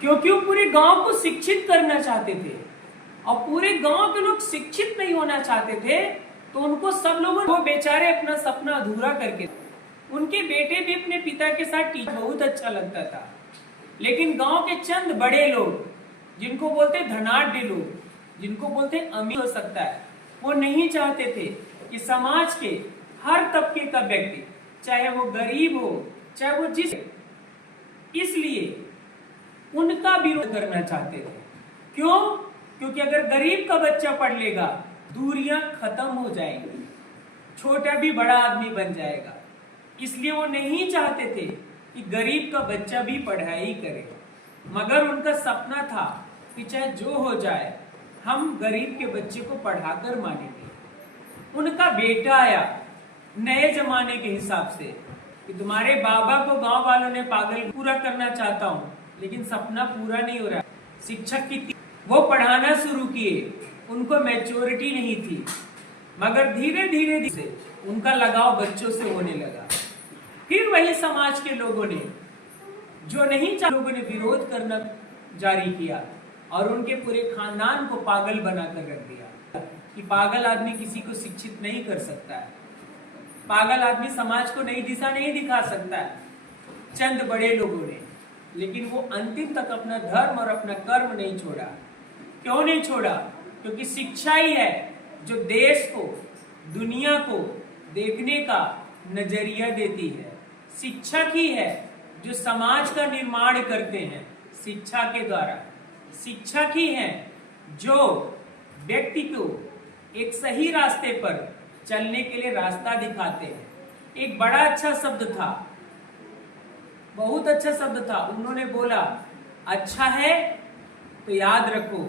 क्योंकि वो पूरे गांव को शिक्षित करना चाहते थे और पूरे गांव के लोग शिक्षित नहीं होना चाहते थे, तो उनको सब लोगों वो बेचारे अपना सपना अधूरा करके, उनके बेटे भी अपने पिता के साथ बहुत अच्छा लगता था, लेकिन गांव के चंद बड़े लोग जिनको बोलते धनाढ्य लोग, जिनको बोलते अमीर हो सकता है, वो नहीं चाहते थे कि समाज के हर तबके का व्यक्ति, चाहे वो गरीब हो चाहे वो जिस, इसलिए उनका विरोध करना चाहते थे। क्यों? क्योंकि अगर गरीब का बच्चा पढ़ लेगा दूरियां खत्म हो जाएंगी, छोटा भी बड़ा आदमी बन जाएगा। इसलिए वो नहीं चाहते थे कि गरीब का बच्चा भी पढ़ाई करे, मगर उनका सपना था कि चाहे जो हो जाए हम गरीब के बच्चे को पढ़ाकर मानेंगे। उनका बेटा आया नए जमाने के हिसाब से कि तुम्हारे बाबा को गांव वालों ने पागल पूरा करना चाहता हूं, लेकिन सपना पूरा नहीं हो रहा। शिक्षक की वो पढ़ाना शुरू किए, उनको मैच्योरिटी नहीं थी, मगर धीरे धीरे से उनका लगाव बच्चों से होने लगा। फिर वही समाज के लोगों ने जो नहीं चाहे, लोगों ने विरोध करना जारी किया और उनके पूरे खानदान को पागल बनाकर रख दिया कि पागल आदमी किसी को शिक्षित नहीं कर सकता है, पागल आदमी समाज को नई दिशा नहीं दिखा सकता है। चंद बड़े लोगों ने, लेकिन वो अंतिम तक अपना धर्म और अपना कर्म नहीं छोड़ा। क्यों नहीं छोड़ा? क्योंकि शिक्षा ही है जो देश को, दुनिया को देखने का नजरिया देती है। शिक्षक ही है जो समाज का निर्माण करते हैं शिक्षा के द्वारा। शिक्षक ही है जो व्यक्ति को एक सही रास्ते पर चलने के लिए रास्ता दिखाते हैं। एक बड़ा अच्छा शब्द था, बहुत अच्छा शब्द था, उन्होंने बोला अच्छा है तो याद रखो,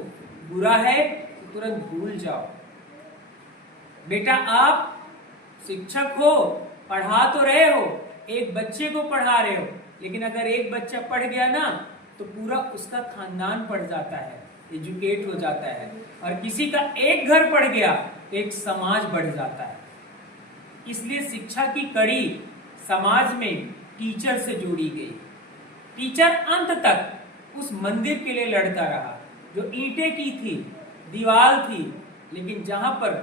बुरा है तो तुरंत भूल जाओ। बेटा आप शिक्षक हो, पढ़ा तो रहे हो, एक बच्चे को पढ़ा रहे हो, लेकिन अगर एक बच्चा पढ़ गया ना तो पूरा उसका खानदान पढ़ जाता है, एजुकेट हो जाता है, और किसी का एक घर पढ़ गया तो एक समाज बढ़ जाता है। इसलिए शिक्षा की कड़ी समाज में टीचर से जोड़ी गई। टीचर अंत तक उस मंदिर के लिए लड़ता रहा जो ईंटें की थी, दीवार थी, लेकिन जहां पर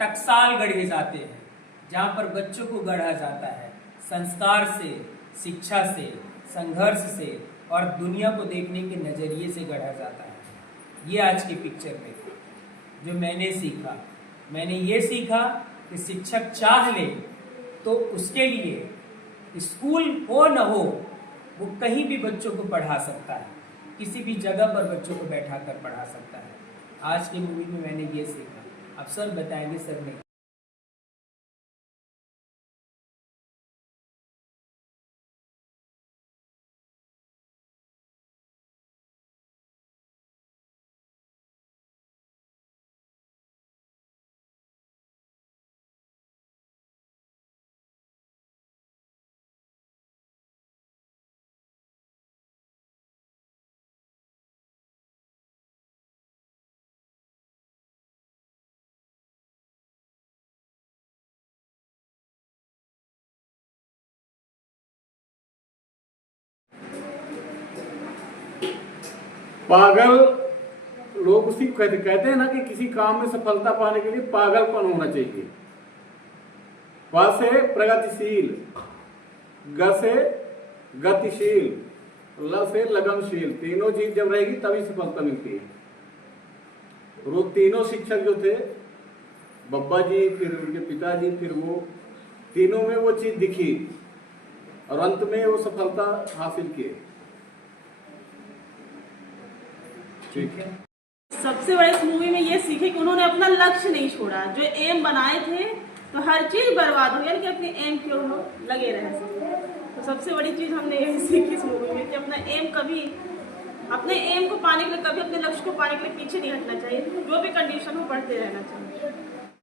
टकसाल गढ़े जाते हैं, जहां पर बच्चों को गढ़ा जाता है संस्कार से, शिक्षा से, संघर्ष से और दुनिया को देखने के नजरिए से गढ़ा जाता है। ये आज की पिक्चर में जो मैंने सीखा, मैंने ये सीखा कि शिक्षक चाह ले तो उसके लिए स्कूल हो न हो, वो कहीं भी बच्चों को पढ़ा सकता है, किसी भी जगह पर बच्चों को बैठा कर पढ़ा सकता है। आज की मूवी में मैंने ये सीखा। अब सर बताएंगे, सर ने पागल लोग उसी कहते हैं ना कि किसी काम में सफलता पाने के लिए पागलपन होना चाहिए। प से प्रगतिशील, ग से गतिशील, ल से लगनशील, तीनों चीज जब रहेगी तभी सफलता मिलती है। वो तीनों शिक्षक जो थे, बब्बा जी, फिर उनके पिताजी, फिर वो तीनों में वो चीज दिखी और अंत में वो सफलता हासिल किए। ठीक है। सबसे बड़े इस मूवी में ये सीखे कि उन्होंने अपना लक्ष्य नहीं छोड़ा। जो एम बनाए थे तो हर चीज बर्बाद हो गया कि अपने एम के उन्होंने लगे रह सके। तो सबसे बड़ी चीज हमने यही सीखी इस मूवी में कि अपना एम कभी, अपने एम को पाने के लिए, कभी अपने लक्ष्य को पाने के लिए पीछे नहीं हटना चाहिए। जो भी कंडीशन हो, बढ़ते रहना चाहिए।